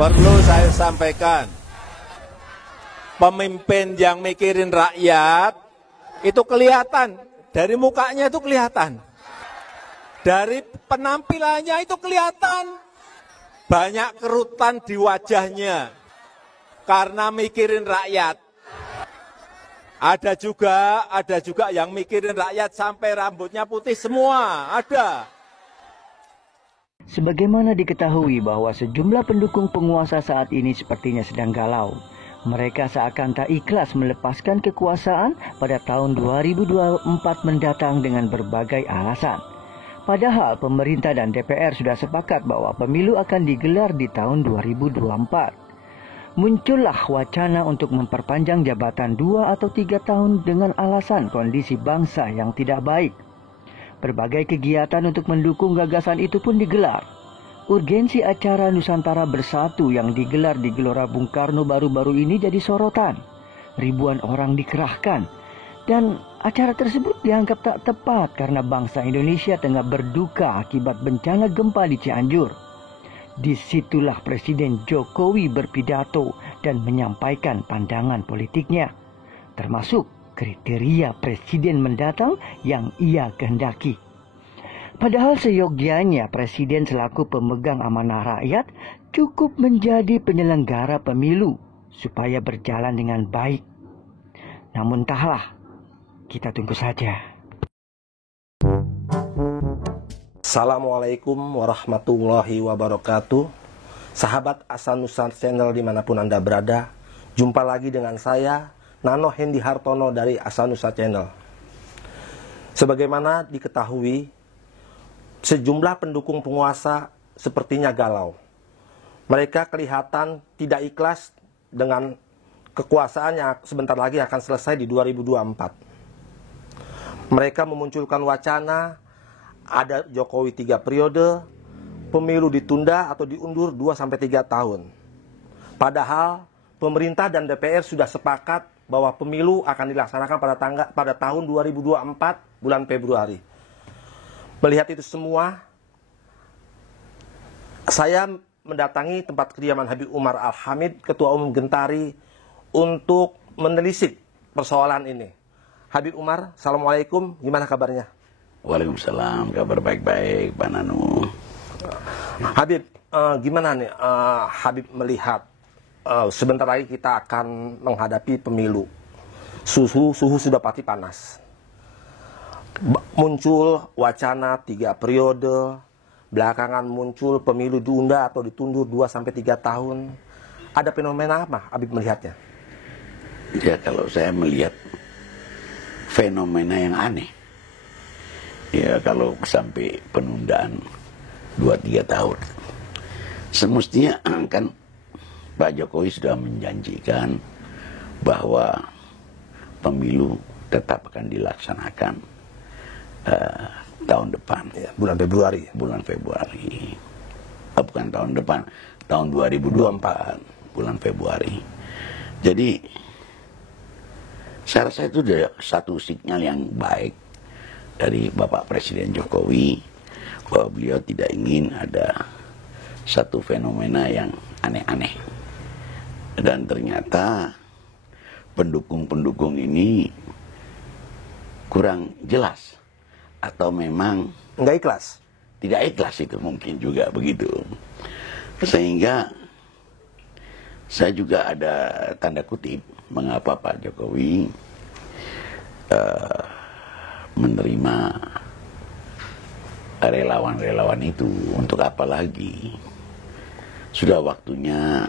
Perlu saya sampaikan, pemimpin yang mikirin rakyat itu kelihatan, dari mukanya itu kelihatan, dari penampilannya itu kelihatan, banyak kerutan di wajahnya karena mikirin rakyat. Ada juga yang mikirin rakyat sampai rambutnya putih semua, ada. Sebagaimana diketahui bahwa sejumlah pendukung penguasa saat ini sepertinya sedang galau. Mereka seakan tak ikhlas melepaskan kekuasaan pada tahun 2024 mendatang dengan berbagai alasan. Padahal pemerintah dan DPR sudah sepakat bahwa pemilu akan digelar di tahun 2024. Muncullah wacana untuk memperpanjang jabatan 2 atau 3 tahun dengan alasan kondisi bangsa yang tidak baik. Berbagai kegiatan untuk mendukung gagasan itu pun digelar. Urgensi acara Nusantara Bersatu yang digelar di Gelora Bung Karno baru-baru ini jadi sorotan. Ribuan orang dikerahkan. Dan acara tersebut dianggap tak tepat karena bangsa Indonesia tengah berduka akibat bencana gempa di Cianjur. Disitulah Presiden Jokowi berpidato dan menyampaikan pandangan politiknya, termasuk kriteria presiden mendatang yang ia kehendaki. Padahal seyogyanya presiden selaku pemegang amanah rakyat cukup menjadi penyelenggara pemilu supaya berjalan dengan baik. Namun entahlah, kita tunggu saja. Assalamualaikum warahmatullahi wabarakatuh. Sahabat Asanusa Channel dimanapun Anda berada, jumpa lagi dengan saya Nano Hendi Hartono dari Asanusa Channel. Sebagaimana diketahui, sejumlah pendukung penguasa sepertinya galau. Mereka kelihatan tidak ikhlas dengan kekuasaan yang sebentar lagi akan selesai di 2024. Mereka memunculkan wacana ada Jokowi 3 periode, pemilu ditunda atau diundur 2-3 tahun. Padahal pemerintah dan DPR sudah sepakat bahwa pemilu akan dilaksanakan pada tahun 2024 bulan Februari. Melihat itu semua, saya mendatangi tempat kediaman Habib Umar Al-Hamid, Ketua Umum Gentari, untuk menelisik persoalan ini. Habib Umar, Assalamualaikum, gimana kabarnya? Waalaikumsalam, kabar baik-baik, Pak Nanu. Habib, gimana nih Habib melihat sebentar lagi kita akan menghadapi pemilu. Suhu sudah pasti panas. Muncul wacana 3 periode, belakangan muncul pemilu diunda atau ditundur 2-3 tahun. Ada fenomena apa Habib melihatnya? Ya, kalau saya melihat fenomena yang aneh. Ya, kalau sampai penundaan 2-3 tahun. Semestinya kan Pak Jokowi sudah menjanjikan bahwa pemilu tetap akan dilaksanakan tahun depan. Ya, bulan Februari. Bulan Februari. Bukan tahun depan, tahun 2024, bulan Februari. Jadi, saya rasa itu sudah satu sinyal yang baik dari Bapak Presiden Jokowi bahwa beliau tidak ingin ada satu fenomena yang aneh-aneh. Dan ternyata pendukung-pendukung ini kurang jelas atau memang nggak ikhlas. Tidak ikhlas, itu mungkin juga begitu. Sehingga saya juga ada tanda kutip mengapa Pak Jokowi menerima relawan-relawan itu. Untuk apa lagi? Sudah waktunya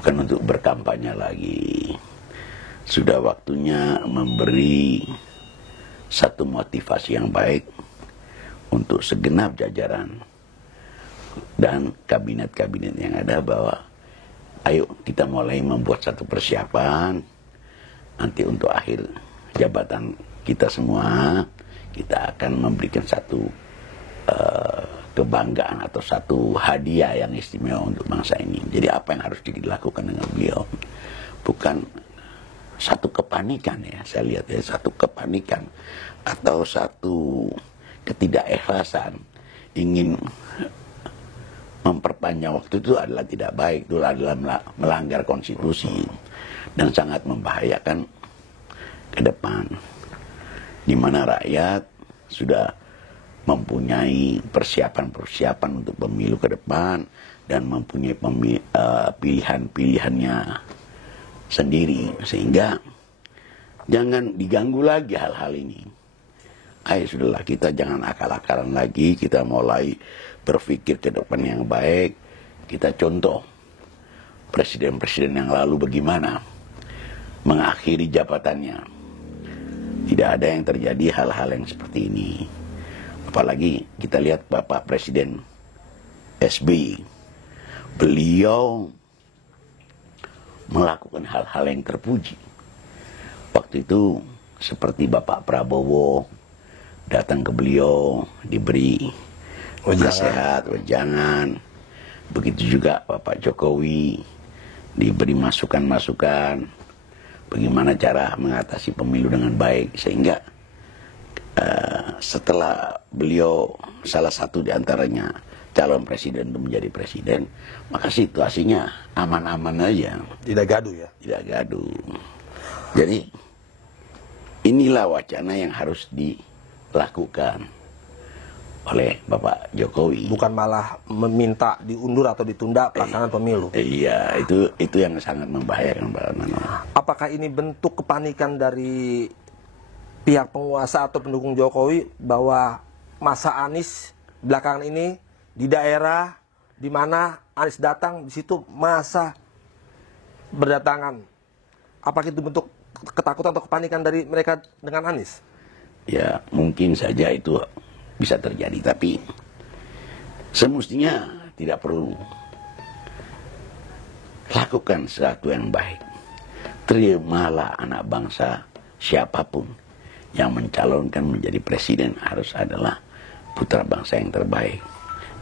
bukan untuk berkampanye lagi. Sudah waktunya memberi satu motivasi yang baik untuk segenap jajaran dan kabinet-kabinet yang ada bahwa ayo kita mulai membuat satu persiapan nanti untuk akhir jabatan kita semua, kita akan memberikan satu kebanggaan atau satu hadiah yang istimewa untuk bangsa ini. Jadi apa yang harus dilakukan dengan beliau bukan satu kepanikan, ya saya lihat ya, satu kepanikan atau satu ketidakikhlasan ingin memperpanjang waktu itu adalah tidak baik, itu adalah melanggar konstitusi dan sangat membahayakan ke depan, di mana rakyat sudah mempunyai persiapan-persiapan untuk pemilu ke depan dan mempunyai pilihan-pilihannya sendiri, sehingga jangan diganggu lagi hal-hal ini. Ayo sudahlah, kita jangan akal-akalan lagi, kita mulai berpikir ke depan yang baik. Kita contoh presiden-presiden yang lalu bagaimana mengakhiri jabatannya. Tidak ada yang terjadi hal-hal yang seperti ini. Apalagi kita lihat Bapak Presiden SBY, beliau melakukan hal-hal yang terpuji. Waktu itu seperti Bapak Prabowo datang ke beliau, diberi nasihat, wejangan. Begitu juga Bapak Jokowi diberi masukan-masukan bagaimana cara mengatasi pemilu dengan baik, sehingga setelah beliau salah satu di antaranya calon presiden itu menjadi presiden, maka situasinya aman-aman aja. Tidak gaduh ya? Tidak gaduh. Jadi inilah wacana yang harus dilakukan oleh Bapak Jokowi. Bukan malah meminta diundur atau ditunda pelaksanaan pemilu. Iya, itu yang sangat membahayakan Pak Nano. Apakah ini bentuk kepanikan dari pihak penguasa atau pendukung Jokowi bahwa masa Anies belakangan ini di daerah di mana Anies datang, di situ masa berdatangan? Apakah itu bentuk ketakutan atau kepanikan dari mereka dengan Anies? Ya, mungkin saja itu bisa terjadi, tapi semestinya tidak perlu. Lakukan sesuatu yang baik. Terimalah anak bangsa, siapapun yang mencalonkan menjadi presiden harus adalah putra bangsa yang terbaik.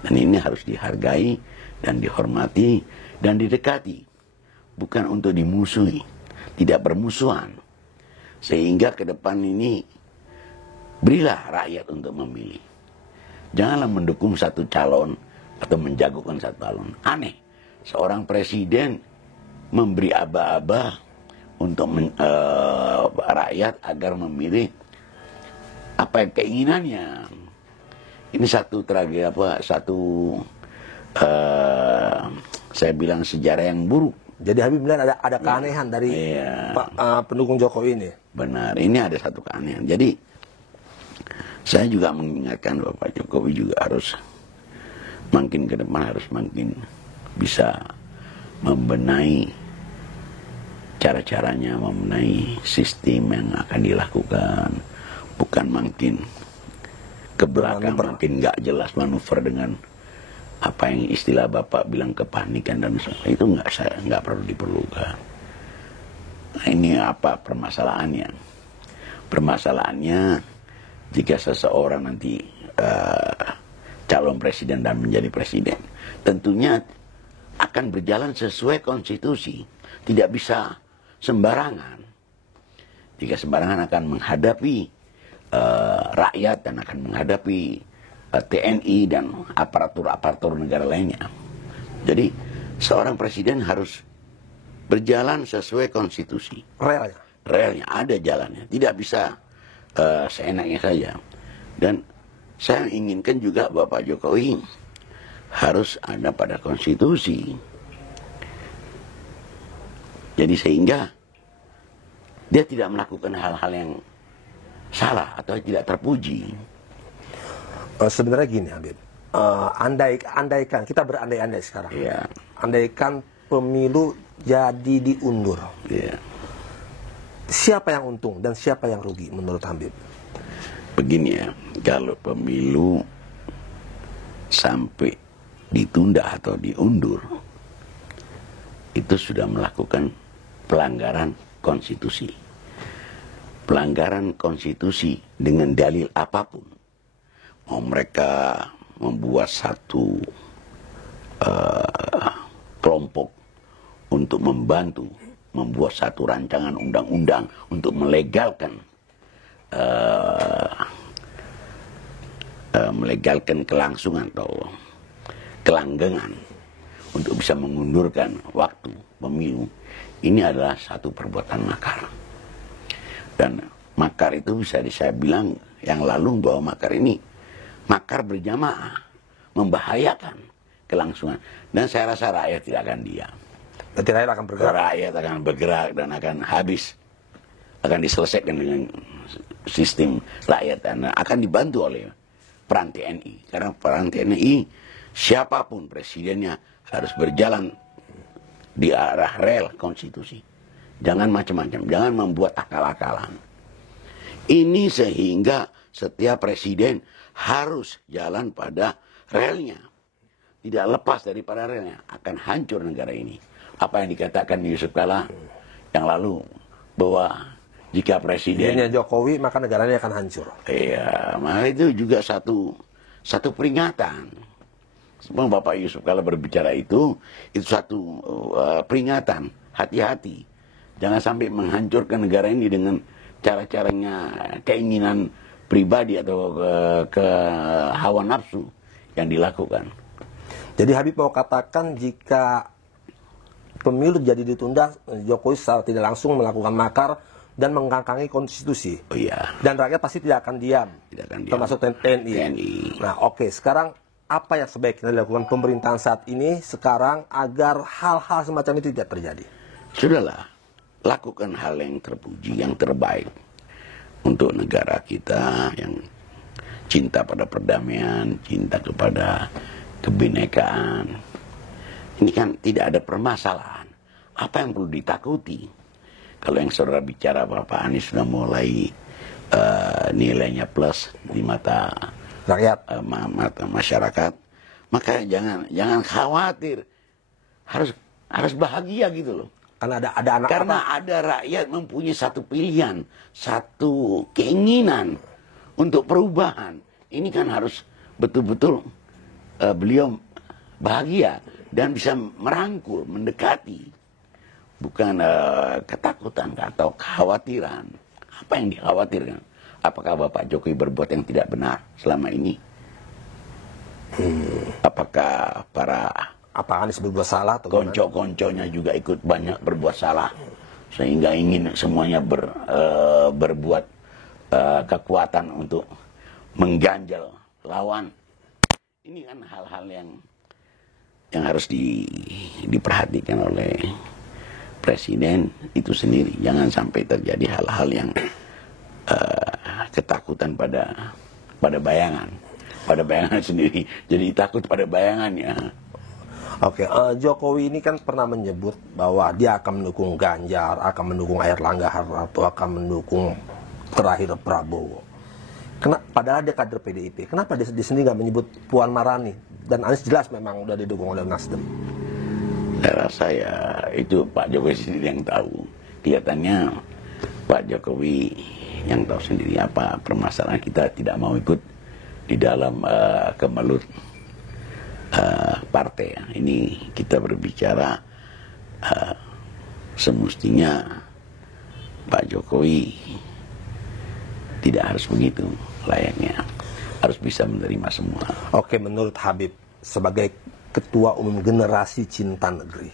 Dan ini harus dihargai dan dihormati dan didekati. Bukan untuk dimusuhi, tidak bermusuhan. Sehingga ke depan ini berilah rakyat untuk memilih. Janganlah mendukung satu calon atau menjagokan satu calon. Aneh, seorang presiden memberi aba-aba untuk rakyat agar memilih apa yang keinginannya. Ini satu tragedi saya bilang sejarah yang buruk. Jadi Habib melihat ada keanehan dari pendukung Jokowi ini. Benar, ini ada satu keanehan. Jadi saya juga mengingatkan Bapak Jokowi juga harus makin ke depan harus makin bisa membenahi cara-caranya, membenahi sistem yang akan dilakukan, bukan makin ke belakang, makin nggak jelas manuver dengan apa yang istilah Bapak bilang kepanikan dan itu nggak perlu diperlukan. Nah, ini apa permasalahannya? Permasalahannya jika seseorang nanti calon presiden dan menjadi presiden, tentunya akan berjalan sesuai konstitusi. Tidak bisa sembarangan. Jika sembarangan akan menghadapi rakyat dan akan menghadapi TNI dan aparatur-aparatur negara lainnya. Jadi seorang presiden harus berjalan sesuai konstitusi. Realnya ada jalannya. Tidak bisa seenaknya saja. Dan saya inginkan juga Bapak Jokowi harus ada pada konstitusi. Jadi sehingga dia tidak melakukan hal-hal yang salah atau tidak terpuji. Sebenarnya gini Habib, andaikan kita berandai-andai sekarang. Yeah. Andaikan pemilu jadi diundur. Yeah. Siapa yang untung dan siapa yang rugi menurut Habib? Begini ya, kalau pemilu sampai ditunda atau diundur, itu sudah melakukan pelanggaran konstitusi. Pelanggaran konstitusi dengan dalil apapun. Mau mereka membuat satu kelompok untuk membantu membuat satu rancangan undang-undang untuk melegalkan kelangsungan atau kelanggengan untuk bisa mengundurkan waktu pemilu, ini adalah satu perbuatan makar. Dan makar itu bisa saya bilang yang lalu bahwa makar ini makar berjamaah, membahayakan kelangsungan. Dan saya rasa rakyat tidak akan diam. Berarti rakyat akan bergerak. Rakyat akan bergerak dan akan habis, akan diselesaikan dengan sistem rakyat dan akan dibantu oleh peran TNI. Karena peran TNI, siapapun presidennya harus berjalan di arah rel konstitusi. Jangan macam-macam, jangan membuat akal-akalan. Ini sehingga setiap presiden harus jalan pada relnya. Tidak lepas daripada relnya, akan hancur negara ini. Apa yang dikatakan Yusuf Kala yang lalu, bahwa jika presidennya Jokowi maka negaranya akan hancur. Iya, maka itu juga satu peringatan. Sebelum Bapak Yusuf Kala berbicara itu satu peringatan, hati-hati. Jangan sampai menghancurkan negara ini dengan cara-caranya keinginan pribadi atau ke hawa nafsu yang dilakukan. Jadi Habib mau katakan jika pemilu jadi ditunda, Jokowi secara tidak langsung melakukan makar dan mengangkangi konstitusi. Oh iya. Dan rakyat pasti tidak akan diam. Tidak akan diam. Termasuk TNI. Nah, oke, sekarang apa yang sebaiknya dilakukan pemerintahan saat ini sekarang agar hal-hal semacam itu tidak terjadi? Sudahlah, lakukan hal yang terpuji, yang terbaik untuk negara kita yang cinta pada perdamaian, cinta kepada kebinekaan. Ini kan tidak ada permasalahan. Apa yang perlu ditakuti? Kalau yang saudara bicara Bapak Anies sudah mulai nilainya plus di mata rakyat, mata masyarakat, maka jangan khawatir. Harus bahagia gitu loh. Karena ada anak. Karena ada rakyat mempunyai satu pilihan, satu keinginan untuk perubahan. Ini kan harus betul-betul beliau bahagia dan bisa merangkul, mendekati, bukan ketakutan atau kekhawatiran. Apa yang dikhawatirkan? Apakah Bapak Jokowi berbuat yang tidak benar selama ini? Apakah Apakah Anies berbuat salah? Konco-konconya juga ikut banyak berbuat salah, sehingga ingin semuanya berbuat kekuatan untuk mengganjal lawan. Ini kan hal-hal yang harus diperhatikan oleh presiden itu sendiri. Jangan sampai terjadi hal-hal yang ketakutan pada bayangan sendiri. Jadi takut pada bayangannya. Oke, Jokowi ini kan pernah menyebut bahwa dia akan mendukung Ganjar, akan mendukung Airlangga Hartarto, akan mendukung terakhir Prabowo. Padahal dia kader PDIP. Kenapa dia sendiri nggak menyebut Puan Maharani? Dan Anies jelas memang udah didukung oleh Nasdem. Saya rasa ya itu Pak Jokowi sendiri yang tahu. Kelihatannya Pak Jokowi yang tahu sendiri apa permasalahan. Kita tidak mau ikut di dalam kemelut partai. Ini kita berbicara semestinya Pak Jokowi tidak harus begitu layaknya, harus bisa menerima semua. Oke, menurut Habib sebagai Ketua Umum Generasi Cinta Negeri,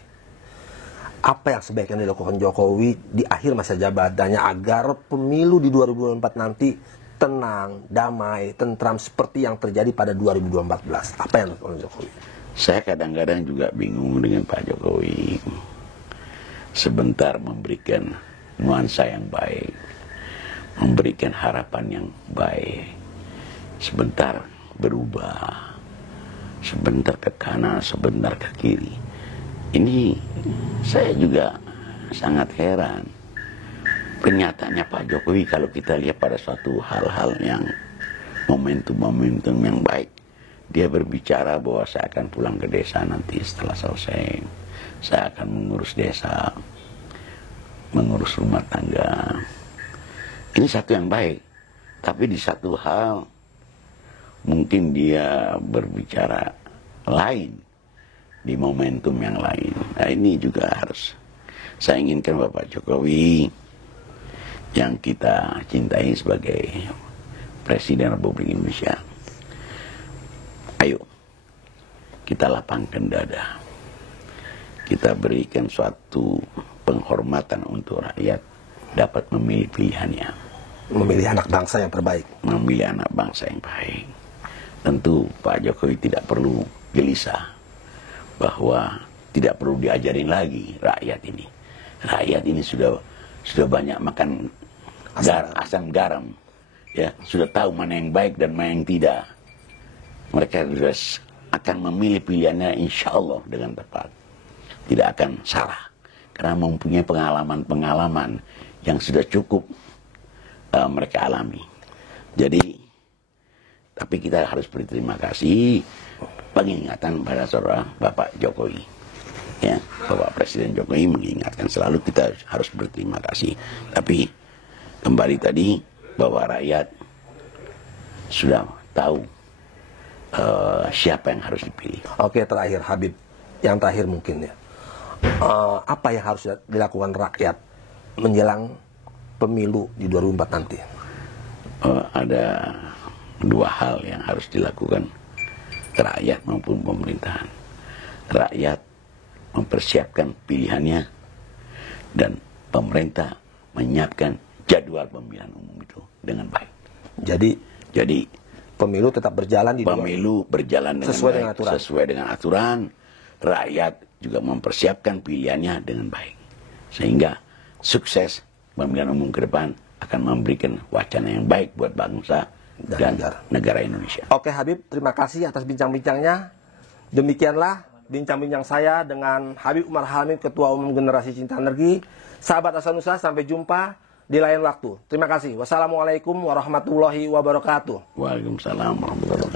apa yang sebaiknya dilakukan Jokowi di akhir masa jabatannya agar pemilu di 2024 nanti tenang, damai, tentram seperti yang terjadi pada 2014? Apa yang dilakukan Jokowi? Saya kadang-kadang juga bingung dengan Pak Jokowi. Sebentar memberikan nuansa yang baik, memberikan harapan yang baik, sebentar berubah, sebentar ke kanan, sebentar ke kiri. Ini saya juga sangat heran. Pernyataannya Pak Jokowi kalau kita lihat pada suatu hal-hal yang momentum-momentum yang baik, dia berbicara bahwa saya akan pulang ke desa nanti setelah selesai. Saya akan mengurus desa, mengurus rumah tangga. Ini satu yang baik. Tapi di satu hal mungkin dia berbicara lain di momentum yang lain. Nah, ini juga harus saya inginkan Bapak Jokowi yang kita cintai sebagai Presiden Republik Indonesia. Ayo kita lapangkan dada. Kita berikan suatu penghormatan untuk rakyat dapat memilih pilihannya. Memilih anak bangsa yang terbaik. Memilih anak bangsa yang baik. Tentu Pak Jokowi tidak perlu gelisah bahwa tidak perlu diajarin lagi rakyat ini. Rakyat ini sudah banyak makan asam garam. Ya, sudah tahu mana yang baik dan mana yang tidak. Mereka sudah akan memilih pilihannya insya Allah dengan tepat. Tidak akan salah. Karena mempunyai pengalaman-pengalaman yang sudah cukup mereka alami. Jadi, tapi kita harus berterima kasih pengingatan pada saudara Bapak Jokowi. Ya, Bapak Presiden Jokowi mengingatkan selalu kita harus berterima kasih. Tapi kembali tadi bahwa rakyat sudah tahu siapa yang harus dipilih. Oke, terakhir Habib, yang terakhir mungkin ya. Apa yang harus dilakukan rakyat menjelang pemilu di 2024 nanti? Ada dua hal yang harus dilakukan rakyat maupun pemerintahan. Rakyat mempersiapkan pilihannya dan pemerintah menyiapkan jadwal pemilihan umum itu dengan baik. Jadi pemilu tetap berjalan berjalan dengan sesuai baik, dengan aturan. Sesuai dengan aturan. Rakyat juga mempersiapkan pilihannya dengan baik. Sehingga sukses pemilihan umum ke depan akan memberikan wacana yang baik buat bangsa dan negara Indonesia. Oke Habib, terima kasih atas bincang-bincangnya. Demikianlah bincang-bincang saya dengan Habib Umar Hamid, Ketua Umum Generasi Cinta Energi. Sahabat Hasanusa, sampai jumpa di lain waktu. Terima kasih. Wassalamualaikum warahmatullahi wabarakatuh. Waalaikumsalam warahmatullahi wabarakatuh.